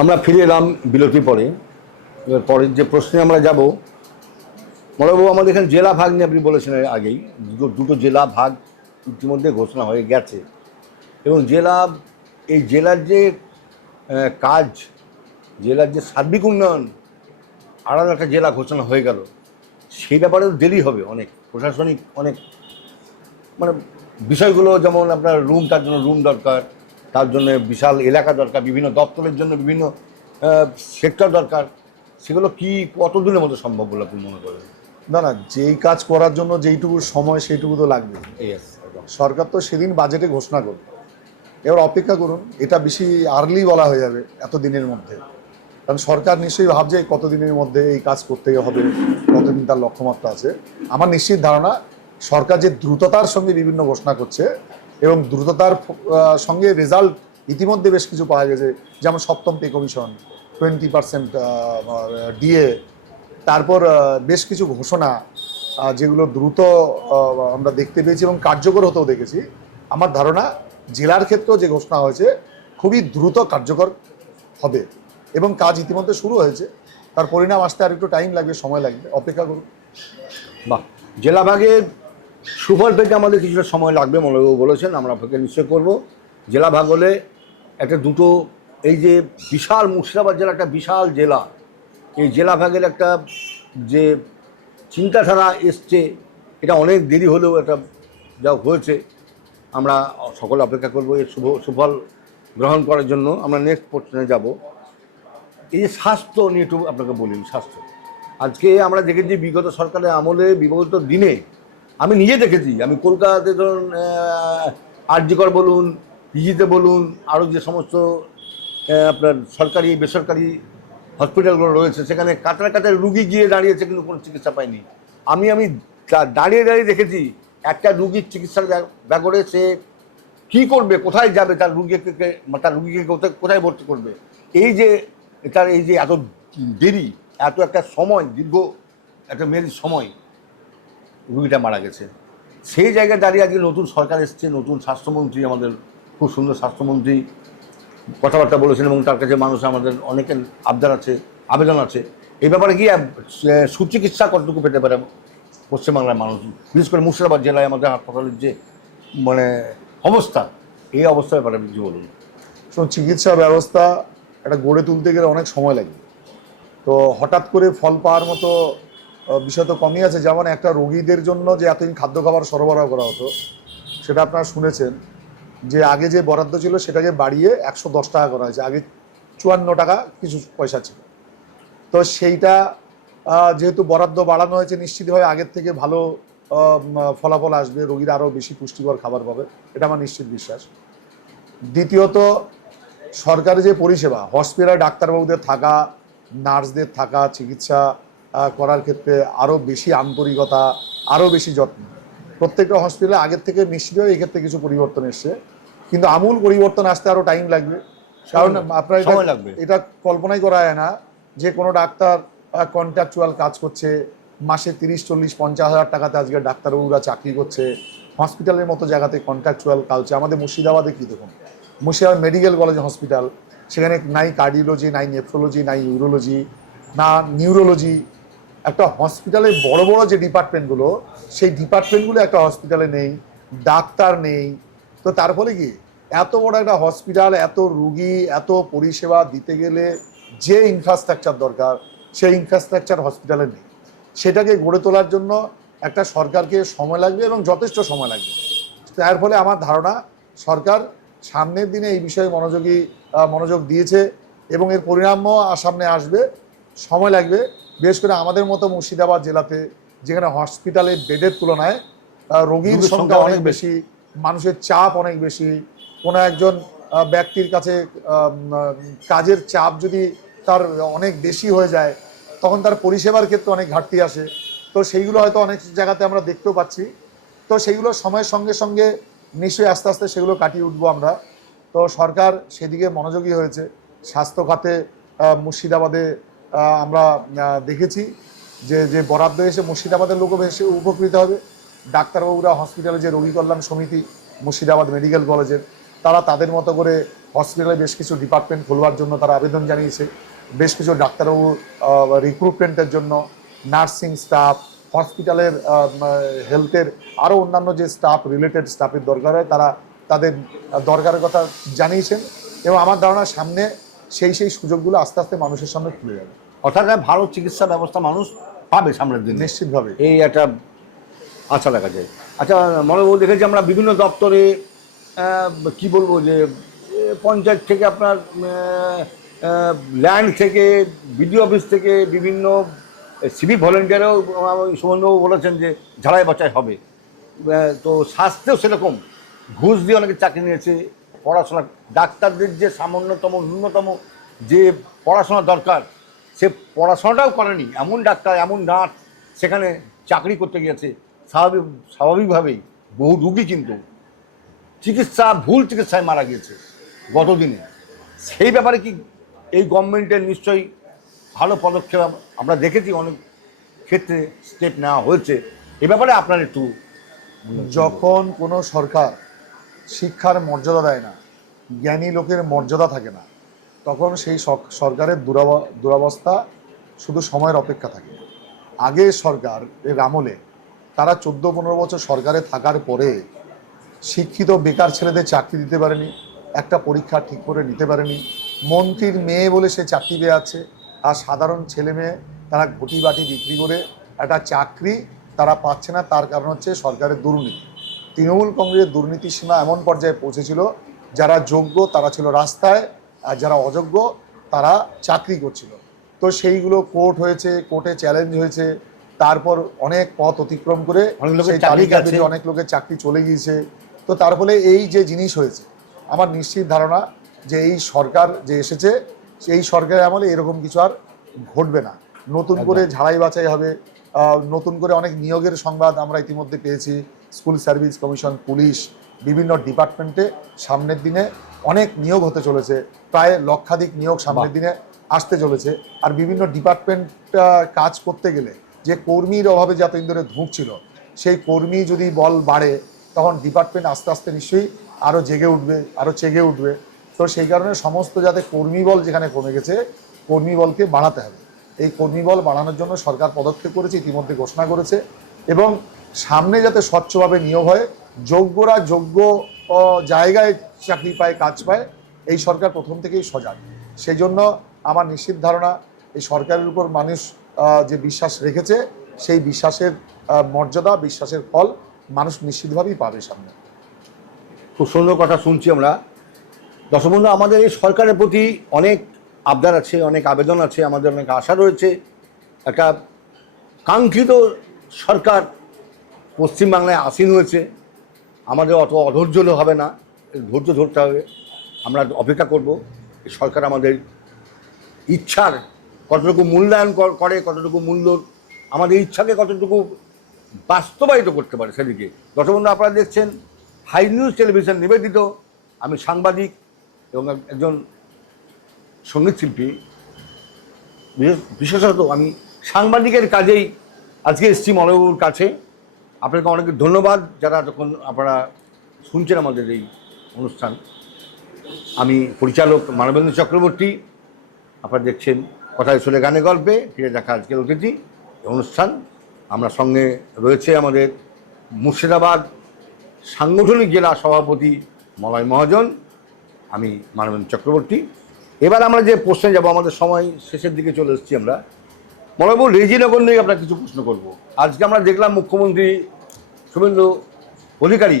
আমরা ফিরে এলাম বিরতির পরে। এবার পরের যে প্রশ্নে আমরা যাব, বড়বাবু আমাদের এখানে জেলা ভাগ নিয়ে আপনি বলেছেন এর আগেই, দুটো জেলা ভাগ ইতিমধ্যে ঘোষণা হয়ে গেছে, এবং এই জেলার যে কাজ, জেলার যে সার্বিক উন্নয়ন, আলাদা একটা জেলা ঘোষণা হয়ে গেল, সেই ব্যাপারে দেরি হবে অনেক, প্রশাসনিক অনেক মানে বিষয়গুলো, যেমন আপনার তার জন্য রুম দরকার, তার জন্য বিশাল এলাকা দরকার, বিভিন্ন দপ্তরের জন্য বিভিন্ন সেক্টর দরকার, সেগুলো কি কতদিনের মধ্যে সম্ভব বলে আপনি মনে করেন? না না, যেই কাজ করার জন্য যেইটুকু সময় সেইটুকু তো লাগবে। ইয়েস, সরকার তো সেদিন বাজেটে ঘোষণা করবে, এবার অপেক্ষা করুন। এটা বেশি আর্লি বলা হয়ে যাবে এত দিনের মধ্যে, কারণ সরকার নিশ্চয়ই ভাবছে কতদিনের মধ্যে এই কাজ করতে হবে, কতদিন তার লক্ষ্যমাত্রা আছে। আমার নিশ্চিত ধারণা সরকার যে দ্রুততার সঙ্গে বিভিন্ন ঘোষণা করছে এবং দ্রুততার সঙ্গে রেজাল্ট ইতিমধ্যে বেশ কিছু পাওয়া গেছে, যেমন সপ্তম পে কমিশন, 20% ডিএ, তারপর বেশ কিছু ঘোষণা যেগুলো দ্রুত আমরা দেখতে পেয়েছি এবং কার্যকর হতেও দেখেছি। আমার ধারণা জেলার ক্ষেত্রেও যে ঘোষণা হয়েছে খুবই দ্রুত কার্যকর হবে এবং কাজ ইতিমধ্যে শুরু হয়েছে। তার পরিণাম আসতে আর একটু টাইম লাগবে, সময় লাগবে, অপেক্ষা করুন। বাহ, জেলা ভাগের সুফল পেতে আমাদের কিছুটা সময় লাগবে মনোবাবু বলেছেন, আমরা অপেক্ষা নিশ্চয় করবো। জেলা ভাগ হলে একটা দুটো, এই যে বিশাল মুর্শিদাবাদ জেলা একটা বিশাল জেলা, এই জেলা ভাগের একটা যে চিন্তাধারা এসছে, এটা অনেক দেরি হলেও এটা যা হয়েছে, আমরা সকলে অপেক্ষা করবো এর সুফল গ্রহণ করার জন্য। আমরা নেক্সট প্রশ্নে যাব। এই যে স্বাস্থ্য নিয়ে একটু আপনাকে বলি। স্বাস্থ্য আজকে আমরা দেখেছি বিগত সরকারের আমলে, বিগত দিনে আমি নিজে দেখেছি, আমি কলকাতাতে ধরুন আরজিকর বলুন, পিজিতে বলুন, আরও যে সমস্ত আপনার সরকারি বেসরকারি হসপিটালগুলো রয়েছে, সেখানে কাতার কাতার রুগী গিয়ে দাঁড়িয়েছে কিন্তু কোনো চিকিৎসা পায়নি। আমি দাঁড়িয়ে দাঁড়িয়ে দেখেছি একটা রুগীর চিকিৎসার ব্যাপারে সে কী করবে, কোথায় যাবে, তার রুগীকে কোথায় ভর্তি করবে, এই যে এত দেরি, এত একটা সময়, দীর্ঘ একটা মেয়াদি সময় রুগীটা মারা গেছে। সেই জায়গায় দাঁড়িয়ে আজকে নতুন সরকার এসছে, নতুন স্বাস্থ্যমন্ত্রী, আমাদের খুব সুন্দর স্বাস্থ্যমন্ত্রী কথাবার্তা বলেছেন, এবং তার কাছে মানুষ আমাদের অনেকের আবেদন আছে। এই ব্যাপারে কি সুচিকিৎসা কতটুকু পেতে পারে পশ্চিমবাংলার মানুষ, বিশেষ করে মুর্শিদাবাদ জেলায় আমাদের হাসপাতালের যে মানে অবস্থা, এই অবস্থার ব্যাপারে কিছু বলুন। চিকিৎসা ব্যবস্থা এটা গড়ে তুলতে গেলে অনেক সময় লাগে, তো হঠাৎ করে ফল পাওয়ার মতো বিষয় তো কমই আছে। যেমন একটা রোগীদের জন্য যে এতদিন খাদ্য খাবার সরবরাহ করা হতো, সেটা আপনারা শুনেছেন যে আগে যে বরাদ্দ ছিল সেটাকে বাড়িয়ে 110 টাকা করা হয়েছে। আগে 54 টাকা কিছু পয়সা ছিল। তো সেইটা যেহেতু বরাদ্দ বাড়ানো হয়েছে, নিশ্চিতভাবে আগের থেকে ভালো ফলাফল আসবে, রোগীরা আরও বেশি পুষ্টিকর খাবার পাবে, এটা আমার নিশ্চিত বিশ্বাস। দ্বিতীয়ত, সরকারি যে পরিষেবা, হসপিটালে ডাক্তারবাবুদের থাকা, নার্সদের থাকা, চিকিৎসা করার ক্ষেত্রে আরও বেশি আন্তরিকতা, আরও বেশি যত্ন, প্রত্যেকটা হসপিটালে আগের থেকে নিশ্চিতভাবে এক্ষেত্রে কিছু পরিবর্তন এসছে, কিন্তু আমূল পরিবর্তন আসতে আরও টাইম লাগবে। কারণ আপনার এটা কল্পনাই করা যায় না যে কোনো ডাক্তার কন্ট্রাকচুয়াল কাজ করছে, মাসে 30, 40, 50 হাজার টাকাতে আজকে ডাক্তারবাবুরা চাকরি করছে, হসপিটালের মতো জায়গাতে কন্ট্রাকচুয়াল কালচার। আমাদের মুর্শিদাবাদে কী দেখুন, মুর্শিদাবাদ মেডিকেল কলেজ হসপিটাল, সেখানে নাই কার্ডিওলজি, নাই নেফ্রোলজি, নাই ইউরোলজি, না নিউরোলজি। একটা হসপিটালে বড় বড় যে ডিপার্টমেন্টগুলো, সেই ডিপার্টমেন্টগুলো একটা হসপিটালে নেই, ডাক্তার নেই। তো তার ফলে কি, এত বড় একটা হসপিটাল, এত রুগী, এত পরিষেবা দিতে গেলে যে ইনফ্রাস্ট্রাকচার দরকার, সেই ইনফ্রাস্ট্রাকচার হসপিটালে নেই। সেটাকে গড়ে তোলার জন্য একটা সরকারকে সময় লাগবে এবং যথেষ্ট সময় লাগবে। তার ফলে আমার ধারণা সরকার সামনের দিনে এই বিষয়ে মনোযোগ দিয়েছে এবং এর পরিণামও সামনে আসবে। সময় লাগবে, বিশেষ করে আমাদের মতো মুর্শিদাবাদ জেলাতে, যেখানে হসপিটালে বেডের তুলনায় রোগীর সংখ্যা অনেক বেশি, মানুষের চাপ অনেক বেশি। কোনো একজন ব্যক্তির কাছে কাজের চাপ যদি তার অনেক বেশি হয়ে যায়, তখন তার পরিষেবার ক্ষেত্রে অনেক ঘাটতি আসে। তো সেইগুলো হয়তো অনেক জায়গাতে আমরা দেখতেও পাচ্ছি। তো সেইগুলো সময়ের সঙ্গে সঙ্গে নিশ্চয়ই আস্তে আস্তে সেগুলো কাটিয়ে উঠবো আমরা। তো সরকার সেদিকে মনোযোগী হয়েছে। স্বাস্থ্য খাতে মুর্শিদাবাদে আমরা দেখেছি যে বরাদ্দ এসে মুর্শিদাবাদের লোকও বেশি উপকৃত হবে। ডাক্তারবাবুরা হসপিটালে যে রোগী কল্যাণ সমিতি মুর্শিদাবাদ মেডিকেল কলেজের, তারা তাদের মতো করে হসপিটালে বেশ কিছু ডিপার্টমেন্ট খোলবার জন্য তারা আবেদন জানিয়েছে, বেশ কিছু ডাক্তারবাবু রিক্রুটমেন্টের জন্য, নার্সিং স্টাফ, হসপিটালের হেলথের আরও অন্যান্য যে স্টাফ রিলেটেড স্টাফের দরকার হয় তারা তাদের দরকারের কথা জানিয়েছেন। এবং আমার ধারণা সামনে সেই সুযোগগুলো আস্তে আস্তে মানুষের সামনে খুলে যাবে। অর্থাৎ ভালো চিকিৎসা ব্যবস্থা মানুষ পাবে সামনের দিন নিশ্চিতভাবে, এই একটা আশা দেখা যায়। আচ্ছা মনোবল, দেখেছি আমরা বিভিন্ন দপ্তরে কি বলবো যে পঞ্চায়েত থেকে আপনার ল্যান্ড থেকে বিডিও অফিস থেকে বিভিন্ন সিভিক ভলেন্টিয়ারও সুমনবাবু বলেছেন যে ঝাড়াই বাছাই হবে। তো স্বাস্থ্যেও সেরকম ঘুষ দিয়ে অনেকে চাকরি নিয়েছে। পড়াশোনা, ডাক্তারদের যে সামান্যতম ন্যূনতম যে পড়াশোনা দরকার সে পড়াশোনাটাও করেনি, এমন ডাক্তার এমন নার্স সেখানে চাকরি করতে গিয়েছে। স্বাভাবিকভাবেই বহু রুগী কিন্তু ভুল চিকিৎসায় মারা গিয়েছে গতদিনে। সেই ব্যাপারে কি এই গভর্নমেন্টের নিশ্চয়ই ভালো পদক্ষেপ আমরা দেখেছি, অনেক ক্ষেত্রে স্টেপ নেওয়া হয়েছে। এ ব্যাপারে আপনার একটু, যখন কোনো সরকার শিক্ষার মর্যাদা দেয় না, জ্ঞানী লোকের মর্যাদা থাকে না, তখন সেই সরকারের দুরবস্থা শুধু সময়ের অপেক্ষা থাকে। আগে সরকার এর আমলে তারা 14-15 বছর সরকারে থাকার পরে শিক্ষিত বেকার ছেলেদের চাকরি দিতে পারেনি, একটা পরীক্ষা ঠিক করে নিতে পারেনি। মন্ত্রীর মেয়ে বলে সে চাকরি পেয়ে আছে, আর সাধারণ ছেলে মেয়ে তারা ঘটি বাটি বিক্রি করে একটা চাকরি তারা পাচ্ছে না। তার কারণ হচ্ছে সরকারের দুর্নীতি। তৃণমূল কংগ্রেসের দুর্নীতির সীমা এমন পর্যায়ে পৌঁছেছিল, যারা যোগ্য তারা ছিল রাস্তায়, আর যারা অযোগ্য তারা চাকরি করছিল। তো সেইগুলো কোর্ট হয়েছে, কোর্টে চ্যালেঞ্জ হয়েছে, তারপর অনেক পথ অতিক্রম করে সেই তালিকাতে অনেক লোকের চাকরি চলে গিয়েছে। তো তার ফলে এই যে জিনিস হয়েছে, আমার নিশ্চিত ধারণা যে এই সরকার যে এসেছে সেই সরকারের আমলে এরকম কিছু আর ঘটবে না। নতুন করে ঝাড়াই বাছাই হবে, নতুন করে অনেক নিয়োগের সংবাদ আমরা ইতিমধ্যে পেয়েছি। স্কুল সার্ভিস কমিশন, পুলিশ, বিভিন্ন ডিপার্টমেন্টে সামনের দিনে অনেক নিয়োগ হতে চলেছে, প্রায় লক্ষাধিক নিয়োগ সামনের দিনে আসতে চলেছে। আর বিভিন্ন ডিপার্টমেন্ট কাজ করতে গেলে যে কর্মীর অভাবে যে এতদিন ধরে ধুঁকছিল, সেই কর্মী যদি বল বাড়ে তখন ডিপার্টমেন্ট আস্তে আস্তে নিশ্চয়ই আরও জেগে উঠবে, আরও চেগে উঠবে। তো সেই কারণে সমস্ত যাতে কর্মী বল যেখানে কমে গেছে, কর্মী বলকে বাড়াতে হবে। এই কর্মী বল বাড়ানোর জন্য সরকার পদক্ষেপ করেছে, ইতিমধ্যে ঘোষণা করেছে। এবং সামনে যাতে স্বচ্ছভাবে নিয়োগ হয়, যোগ্যরা যোগ্য জায়গায় চাকরি পায়, কাজ পায়, এই সরকার প্রথম থেকেই সজাগ। সেই জন্য আমার নিশ্চিত ধারণা এই সরকারের উপর মানুষ যে বিশ্বাস রেখেছে, সেই বিশ্বাসের মর্যাদা, বিশ্বাসের ফল মানুষ নিশ্চিতভাবেই পাবে সামনে। খুব সুন্দর কথা শুনছি আমরা। দর্শক বন্ধু, আমাদের এই সরকারের প্রতি অনেক আবদার আছে, অনেক আবেদন আছে, আমাদের অনেক আশা রয়েছে। একটা কাঙ্ক্ষিত সরকার পশ্চিমবাংলায় আসীন হয়েছে। আমাদের অত অধৈর্য হবে না, ধৈর্য ধরতে হবে। আমরা অপেক্ষা করব এই সরকার আমাদের ইচ্ছার কতটুকু মূল্যায়ন করে, কতটুকু মূল্য আমাদের ইচ্ছাকে কতটুকু বাস্তবায়িত করতে পারে সেদিকে। দর্শক বন্ধু, আপনারা দেখছেন হাই নিউজ টেলিভিশন নিবেদিত। আমি সাংবাদিক এবং একজন সঙ্গীত শিল্পী, বিশেষত আমি সাংবাদিকের কাজেই আজকে এসেছি মলয়বাবুর কাছে। আপনাকে অনেক ধন্যবাদ যারা যখন আপনারা শুনছেন আমাদের এই অনুষ্ঠান। আমি পরিচালক মানবেন্দ্র চক্রবর্তী। আপনারা দেখছেন কথায় চলে গানে গল্পে ফিরে দেখা আজকের অতিথি অনুষ্ঠান। আমরা সঙ্গে রয়েছে আমাদের মুর্শিদাবাদ সাংগঠনিক জেলা সভাপতি মলয় মহাজন, আমি মানবেন্দ্র চক্রবর্তী। এবার আমরা যে প্রশ্নে যাব, আমাদের সময় শেষের দিকে চলে এসেছি আমরা। মলয়বাবু, রেজিনগর নিয়ে আপনার কিছু প্রশ্ন করব। আজকে আমরা দেখলাম মুখ্যমন্ত্রী শুভেন্দু অধিকারী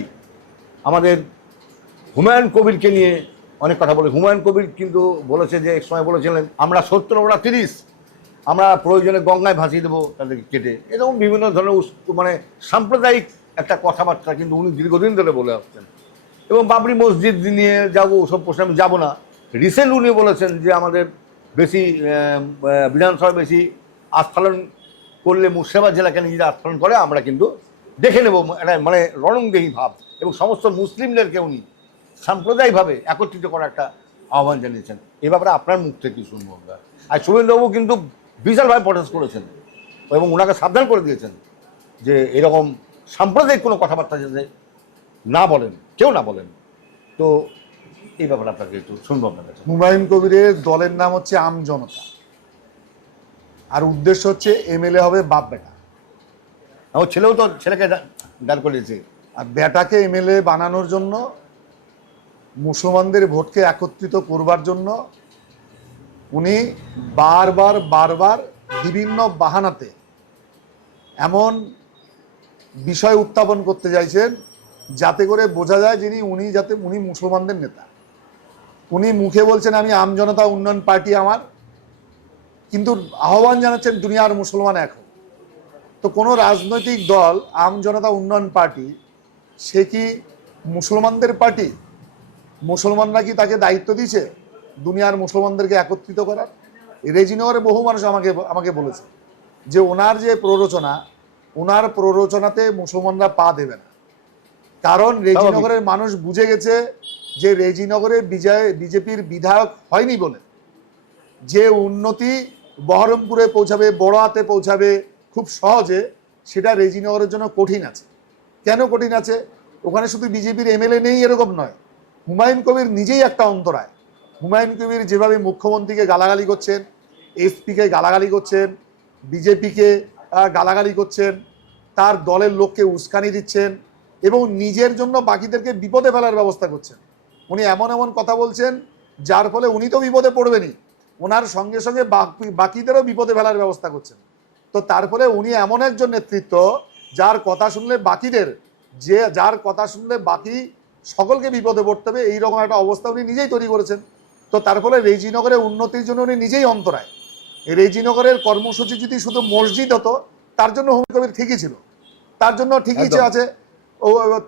আমাদের হুমায়ুন কবিরকে নিয়ে অনেক কথা বলে। হুমায়ুন কবির কিন্তু বলেছে যে এক সময় বলেছিলেন আমরা 70 ওরা 30, আমরা প্রয়োজনে গঙ্গায় ভাসিয়ে দেবো তাদেরকে কেটে। এরকম বিভিন্ন ধরনের মানে সাম্প্রদায়িক একটা কথাবার্তা কিন্তু উনি দীর্ঘদিন ধরে বলে আসছেন। এবং বাবরি মসজিদ নিয়ে যাবো ওসব প্রশ্নে আমি যাবো না। রিসেন্ট উনি বলেছেন যে আমাদের বেশি বিধানসভা বেশি আস্ফালন করলে মুর্শিদাবাদ জেলাকে নিজেরা আস্ফালন করে আমরা কিন্তু দেখে নেব, মানে রণংদেহী ভাব। এবং সমস্ত মুসলিমদেরকে উনি সাম্প্রদায়িকভাবে একত্রিত করার একটা আহ্বান জানিয়েছেন। এ ব্যাপারে আপনার মুখ থেকে শুনবো আমরা। আর শুভেন্দুবাবু কিন্তু বিশালভাবে প্রটেস্ট করেছেন এবং ওনাকে সাবধান করে দিয়েছেন যে এরকম সাম্প্রদায়িক কোনো কথাবার্তা যাতে না বলেন, কেউ না বলেন। তো এই ব্যাপারে আপনাকে একটু শুনবো আপনার কাছে। হুমায়ুন কবিরের দলের নাম হচ্ছে আম জনতা, আর উদ্দেশ্য হচ্ছে এমএলএ হবে বাপ বেটা। আমার ছেলেকে দাঁড় করিয়েছে। আর বেটাকে এমএলএ বানানোর জন্য, মুসলমানদের ভোটকে একত্রিত করবার জন্য উনি বারবার বারবার বিভিন্ন বাহানাতে এমন বিষয় উত্থাপন করতে চাইছেন যাতে করে বোঝা যায় উনি মুসলমানদের নেতা। উনি মুখে বলছেন আমি আম জনতা উন্নয়ন পার্টি আমার, কিন্তু আহ্বান জানাচ্ছেন দুনিয়ার মুসলমান এক হোক। তো কোনো রাজনৈতিক দল আম জনতা উন্নয়ন পার্টি, সে কি মুসলমানদের পার্টি? মুসলমানরা কি তাকে দায়িত্ব দিয়েছে দুনিয়ার মুসলমানদেরকে একত্রিত করার? রেজিনগরে বহু মানুষ আমাকে বলেছে যে ওনার যে প্ররোচনা, ওনার প্ররোচনাতে মুসলমানরা পা দেবে না। কারণ রেজিনগরের মানুষ বুঝে গেছে যে রেজিনগরে বিজেপির বিধায়ক হয়নি বলে যে উন্নতি বহরমপুরে পৌঁছাবে, বড়হাতে পৌঁছাবে খুব সহজে, সেটা রেজিনগরের জন্য কঠিন আছে। কেন কঠিন আছে? ওখানে শুধু বিজেপির এমএলএ নেই এরকম নয়, হুমায়ুন কবির নিজেই একটা অন্তরায়। হুমায়ুন কবির যেভাবে মুখ্যমন্ত্রীকে গালাগালি করছেন, এসপিকে গালাগালি করছেন, বিজেপিকে গালাগালি করছেন, তার দলের লোককে উস্কানি দিচ্ছেন এবং নিজের জন্য বাকিদেরকে বিপদে ফেলার ব্যবস্থা করছেন। উনি এমন এমন কথা বলছেন যার ফলে উনি তো বিপদে পড়বেনই, ওনার সঙ্গে সঙ্গে বাকিদেরও বিপদে ফেলার ব্যবস্থা করছেন। তো তার ফলে উনি এমন একজন নেতৃত্ব যার কথা শুনলে বাকি সকলকে বিপদে পড়তে হবে, এইরকম একটা অবস্থা উনি নিজেই তৈরি করেছেন। তো তার ফলে রেজিনগরের উন্নতির জন্য উনি নিজেই অন্তরায়। রেজিনগরের কর্মসূচি যদি শুধু মসজিদ হতো, তার জন্য হুমায়ুন কবির ঠিকই ছিল, তার জন্য ঠিকই আছে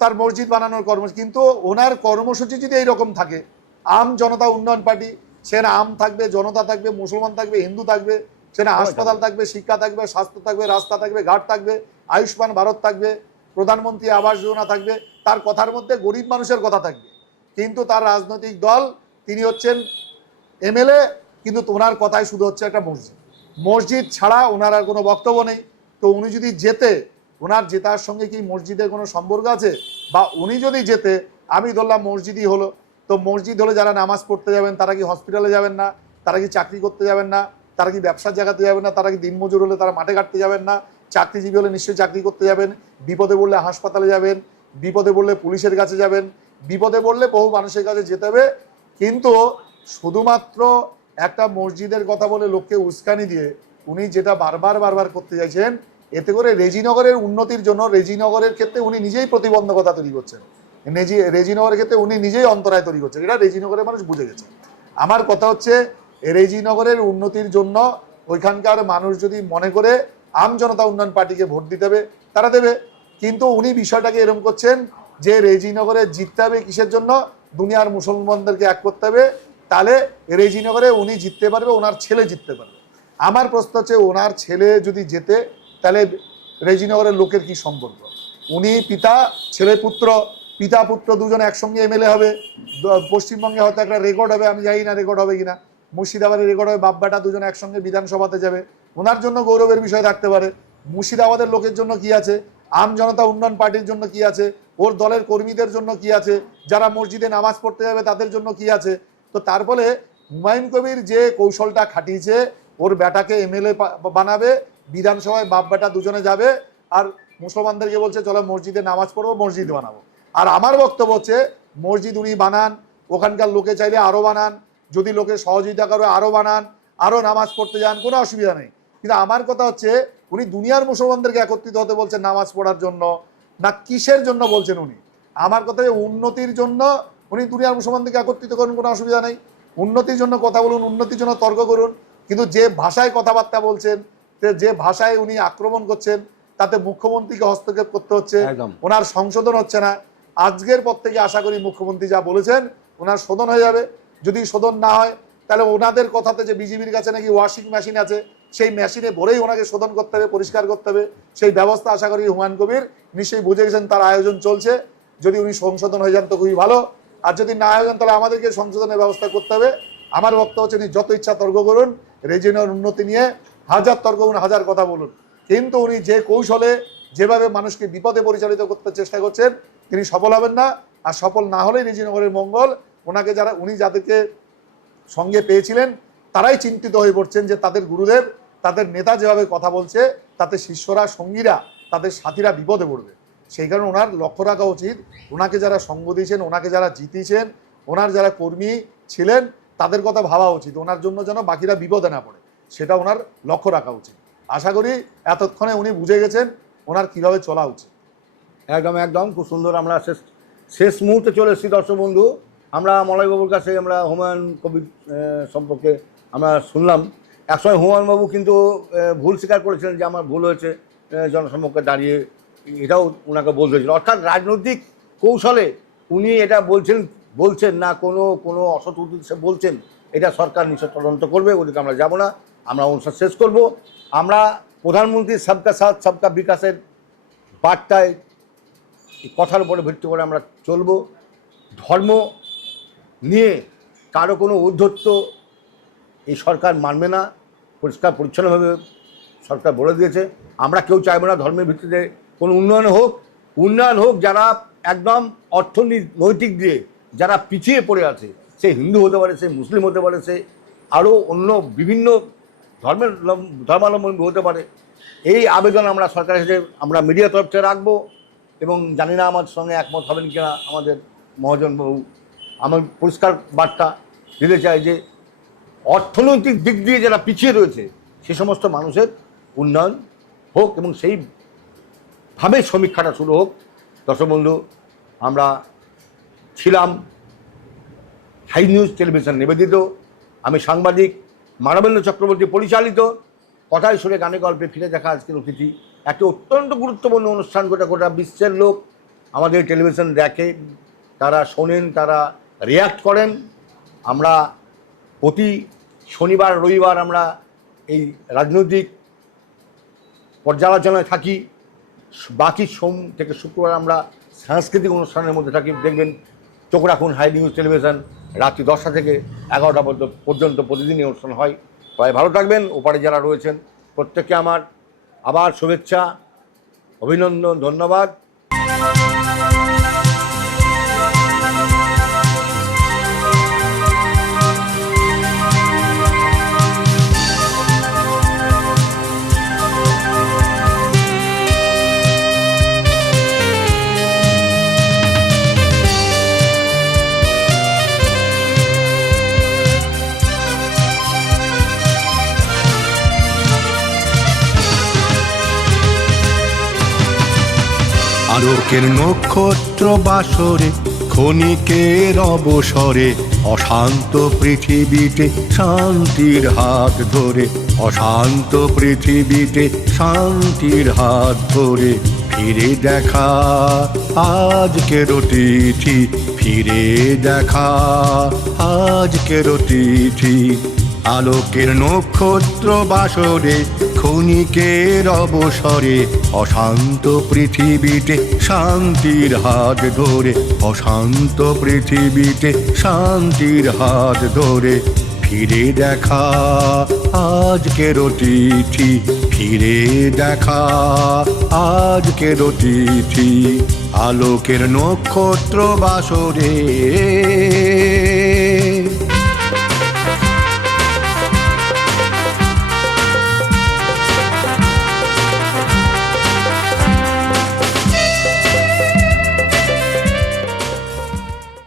তার মসজিদ বানানোর কর্মসূচি। কিন্তু ওনার কর্মসূচি যদি এইরকম থাকে, আম জনতা উন্নয়ন পার্টি, সেখানে আম থাকবে, জনতা থাকবে, মুসলমান থাকবে, হিন্দু থাকবে, সেখানে হাসপাতাল থাকবে, শিক্ষা থাকবে, স্বাস্থ্য থাকবে, রাস্তা থাকবে, ঘাট থাকবে, আয়ুষ্মান ভারত থাকবে, প্রধানমন্ত্রী আবাস যোজনা থাকবে, তার কথার মধ্যে গরিব মানুষের কথা থাকবে। কিন্তু তার রাজনৈতিক দল, তিনি হচ্ছেন এমএলএ, কিন্তু ওনার কথাই শুধু হচ্ছে একটা মসজিদ ছাড়া ওনার আর কোনো বক্তব্য নেই। তো উনি যদি ওনার জেতার সঙ্গে কি মসজিদের কোনো সম্পর্ক আছে? বা উনি যদি আমি ধরলাম মসজিদই হলো, তো মসজিদ হলে যারা নামাজ পড়তে যাবেন তারা কি হসপিটালে যাবেন না? তারা কি চাকরি করতে যাবেন না? তারা কি ব্যবসার জায়গাতে যাবেন না? তারা কি দিনমজুর হলে তারা মাঠে কাটতে যাবেন না? চাকরিজীবী হলে নিশ্চয়ই চাকরি করতে যাবেন, বিপদে পড়লে হাসপাতালে যাবেন, বিপদে পড়লে পুলিশের কাছে যাবেন, বিপদে পড়লে বহু মানুষের কাছে যেতে হবে। কিন্তু শুধুমাত্র একটা মসজিদের কথা বলে লোককে উস্কানি দিয়ে উনি যেটা বারবার করতে চাইছেন, এতে করে রেজিনগরের উন্নতির জন্য রেজিনগরের ক্ষেত্রে উনি নিজেই প্রতিবন্ধকতা তৈরি করছেন, রেজিনগরের ক্ষেত্রে উনি নিজেই অন্তরায় তৈরি করছেন। এটা রেজিনগরের মানুষ বুঝে গেছে। আমার কথা হচ্ছে রেজিনগরের উন্নতির জন্য ওইখানকার মানুষ যদি মনে করে আম জনতা উন্নয়ন পার্টিকে ভোট দিতে হবে, তারা দেবে। কিন্তু উনি বিষয়টাকে এরকম করছেন যে রেজিনগরে জিততে হবে কিসের জন্য? দুনিয়ার মুসলমানদেরকে এক করতে হবে, তাহলে রেজিনগরে উনি জিততে পারবে, ওনার ছেলে জিততে পারবে। আমার প্রশ্ন হচ্ছে, ওনার ছেলে যদি জেতে তাহলে রেজিনগরের লোকের কি সম্পর্ক? উনি ছেলে পিতা পুত্র দুজনে একসঙ্গে এমএলএ হবে। পশ্চিমবঙ্গে হয়তো একটা রেকর্ড হবে, আমি জানি না রেকর্ড হবে কিনা, মুর্শিদাবাদের রেকর্ড হবে, বাপ বেটা দুজনে একসঙ্গে বিধানসভাতে যাবে। ওনার জন্য গৌরবের বিষয় থাকতে পারে। মুর্শিদাবাদের লোকের জন্য কি আছে? আম জনতা উন্নয়ন পার্টির জন্য কি আছে? ওর দলের কর্মীদের জন্য কি আছে? যারা মসজিদে নামাজ পড়তে যাবে তাদের জন্য কি আছে? তো তার ফলে হুমায়ুন কবির যে কৌশলটা খাটিয়েছে, ওর বেটাকে এমএলএ বানাবে, বিধানসভায় বাপ বেটা দুজনে যাবে, আর মুসলমানদেরকে বলছে চলো মসজিদে নামাজ পড়বো, মসজিদ বানাবো। আর আমার বক্তব্য হচ্ছে, মসজিদ উনি বানান, ওখানকার লোকে চাইলে আরও বানান, যদি লোকে সহযোগিতা করে আরও বানান, আরও নামাজ পড়তে যান, কোনো অসুবিধা নেই। কিন্তু আমার কথা হচ্ছে, উনি দুনিয়ার মুসলমানদেরকে একত্রিত হতে বলছেন নামাজ পড়ার জন্য, না কিসের জন্য বলছেন উনি? আমার কথা উন্নতির জন্য উনি দুনিয়ার মুসলমানদেরকে একত্রিত করেন, কোনো অসুবিধা নেই। উন্নতির জন্য কথা বলুন, উন্নতির জন্য তর্ক করুন, কিন্তু যে ভাষায় কথাবার্তা বলছেন, যে ভাষায় উনি আক্রমণ করছেন, তাতে মুখ্যমন্ত্রীকে হস্তক্ষেপ করতে হচ্ছে, ওনার সংশোধন হচ্ছে না। আজকের পর থেকে আশা করি মুখ্যমন্ত্রী যা বলেছেন ওনার শোধন হয়ে যাবে। যদি শোধন না হয় তাহলে ওনাদের কথাতে যে বিজেপির কাছে নাকি ওয়াশিং মেশিন আছে, সেই মেশিনে ভরেই ওনাকে শোধন করতে হবে, পরিষ্কার করতে হবে। সেই ব্যবস্থা আশা করি হুমায়ুন কবির নিশ্চয়ই বুঝে গেছেন, তার আয়োজন চলছে। যদি উনি সংশোধন হয়ে যান তো খুবই ভালো, আর যদি না হয়ে যান তাহলে আমাদেরকে সংশোধনের ব্যবস্থা করতে হবে। আমার বক্তব্য হচ্ছে, উনি যত ইচ্ছা তর্ক করুন, রেজিনগর উন্নতি নিয়ে হাজার তর্ক করুন, হাজার কথা বলুন, কিন্তু উনি যে কৌশলে যেভাবে মানুষকে বিপদে পরিচালিত করতে চেষ্টা করছেন, তিনি সফল হবেন না। আর সফল না হলেই রেজিনগরের মঙ্গল, উনি যাদেরকে সঙ্গে পেয়েছিলেন তারাই চিন্তিত হয়ে পড়ছেন যে তাদের গুরুদেব, তাদের নেতা যেভাবে কথা বলছে তাতে শিষ্যরা, সঙ্গীরা, তাদের সাথীরা বিপদে পড়বে। সেই কারণে ওনার লক্ষ্য রাখা উচিত, ওনাকে যারা সঙ্গ দিয়েছেন, ওনাকে যারা জিতিয়েছেন, ওনার যারা কর্মী ছিলেন তাদের কথা ভাবা উচিত, ওনার জন্য যেন বাকিরা বিপদে না পড়ে, সেটা ওনার লক্ষ্য রাখা উচিত। আশা করি এতক্ষণে উনি বুঝে গেছেন ওনার কীভাবে চলা উচিত। একদম একদম, খুব সুন্দর। আমরা শেষ মুহূর্তে চলে এসেছি দর্শক বন্ধু। আমরা মলয়বাবুর কাছে আমরা হুমায়ুন কবির সম্পর্কে আমরা শুনলাম। একসময় হুমায়ুনবাবু কিন্তু ভুল স্বীকার করেছিলেন যে আমার ভুল হয়েছে জনসম্মুখে দাঁড়িয়ে, এটাও ওনাকে বলতে হয়েছিল। অর্থাৎ রাজনৈতিক কৌশলে উনি এটা বলছেন না, কোনো অসৎ উদ্দেশ্যে বলছেন, এটা সরকার নিশ্চয় তদন্ত করবে, ওদিকে আমরা যাব না। আমরা অনুষ্ঠান শেষ করব। আমরা প্রধানমন্ত্রী সবকা সাথ সবকা বিকাশের বার্তায় কথার উপরে ভিত্তি করে আমরা চলব। ধর্ম নিয়ে কারো কোনো ঔদ্ধত্য এই সরকার মানবে না, পরিষ্কার পরিচ্ছন্নভাবে সরকার বলে দিয়েছে। আমরা কেউ চাইব না ধর্মের ভিত্তিতে কোনো উন্নয়ন হোক। যারা একদম অর্থনৈতিক দিয়ে যারা পিছিয়ে পড়ে আছে, সে হিন্দু হতে পারে, সে মুসলিম হতে পারে, সে আরও অন্য বিভিন্ন ধর্মাবলম্বী হতে পারে, এই আবেদন আমরা সরকারের কাছে আমরা মিডিয়া তরফ থেকে রাখবো। এবং জানি না আমার সঙ্গে একমত হবেন কিনা আমাদের মহাজনবাবু। আমার পরিষ্কার বার্তা দিতে চাই যে অর্থনৈতিক দিক দিয়ে যারা পিছিয়ে রয়েছে সে সমস্ত মানুষের উন্নয়ন হোক এবং সেইভাবে সমীক্ষাটা শুরু হোক। দর্শক বন্ধু, আমরা ছিলাম হাই নিউজ টেলিভিশন নিবেদিত। আমি সাংবাদিক মানবেন্দ্র চক্রবর্তী পরিচালিত কথায় সুরে গানে গল্পে ফিরে দেখা আজকের অতিথি। একটি অত্যন্ত গুরুত্বপূর্ণ অনুষ্ঠান, গোটা বিশ্বের লোক আমাদের টেলিভিশন দেখে, তারা শোনেন, তারা রিয়্যাক্ট করেন। আমরা প্রতি শনিবার রবিবার আমরা এই রাজনৈতিক পর্যালোচনায় থাকি। বাকি সোম থেকে শুক্রবার আমরা সাংস্কৃতিক অনুষ্ঠানের মধ্যে থাকি। দেখবেন, চোখ রাখুন হাই নিউজ টেলিভিশন। রাত্রি 10টা থেকে 11টা পর্যন্ত প্রতিদিনই অনুষ্ঠান হয়। সবাই ভালো থাকবেন। ওপারে যারা রয়েছেন প্রত্যেককে আমার আবার শুভেচ্ছা, অভিনন্দন, ধন্যবাদ। আলোকের নক্ষত্র বাসরে, ক্ষণিকের অবসরে, অশান্ত পৃথিবীতে শান্তির হাত ধরে, অশান্ত পৃথিবীতে শান্তির হাত ধরে ফিরে দেখা আজকের তিথি, ফিরে দেখা আজকের তিথি। আলোকের নক্ষত্র বাসরে, ক্ষণিকের অবসরে, অশান্ত পৃথিবীতে শান্তির হাত ধরে, অশান্ত পৃথিবীতে শান্তির হাত ধরে ফিরে দেখা আজকের তিথি, ফিরে দেখা আজকের তিথি। আলোকের নক্ষত্র বাসরে।